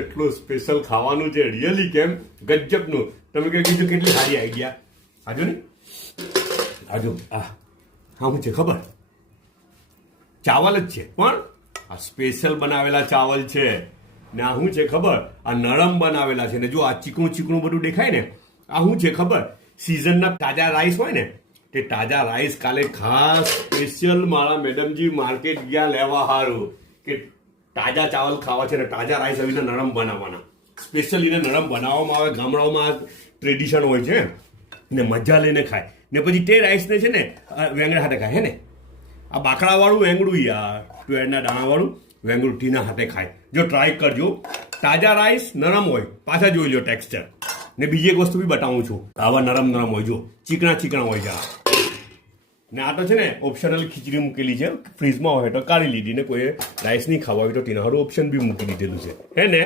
એટલું સ્પેશિયલ ખાવાનું છે રિયલી કેમ ગજબનું. તમે કઈ કીધું કેટલી સારી આઈડિયા. આજુ ને આજુ હા શું છે ખબર? ચાવલ જ છે પણ આ સ્પેશિયલ બનાવેલા ચાવલ છે ને. આ શું છે ખબર? આ નરમ બનાવેલા છે ને. જો આ ચીકણું ચીકણું બધું દેખાય ને, આ શું છે ખબર? સિઝનના તાજા રાઈસ હોય ને, તે તાજા રાઈસ કાલે ખાસ સ્પેશિયલ મારા મેડમજી માર્કેટ ગયા લેવા હારું કે તાજા ચાવલ ખાવા છે ને તાજા રાઈસ આવીને નરમ બનાવવાના. સ્પેશિયલ એને નરમ બનાવવામાં આવે. ગામડાઓમાં ટ્રેડિશન હોય છે ને મજા લઈને ખાય ને પછી તે રાઈસને છે ને વેંગણા હાથે ખાય. હે ને આ બાકડાવાળું વેંગડું યાર, તુવેરના દાણાવાળું વેંગડું ટીના હાથે ખાય. જો ટ્રાય કરજો. તાજા રાઈસ નરમ હોય, પાછા જોઈ લો ટેક્સચર. ને બીજી એક વસ્તુ બી બતાવું છું. આવા નરમ નરમ હોય, જો ચીકણા ચીકણા હોય છે. ને આ તો છે ને ઓપ્શનલ ખીચડી મૂકેલી છે, ફ્રીજમાં હોય તો કાઢી લીધી. ને કોઈ રાઈસ નહીં ખાવા હોય તો તેના હારું ઓપ્શન બી મૂકી દીધેલું છે. હે ને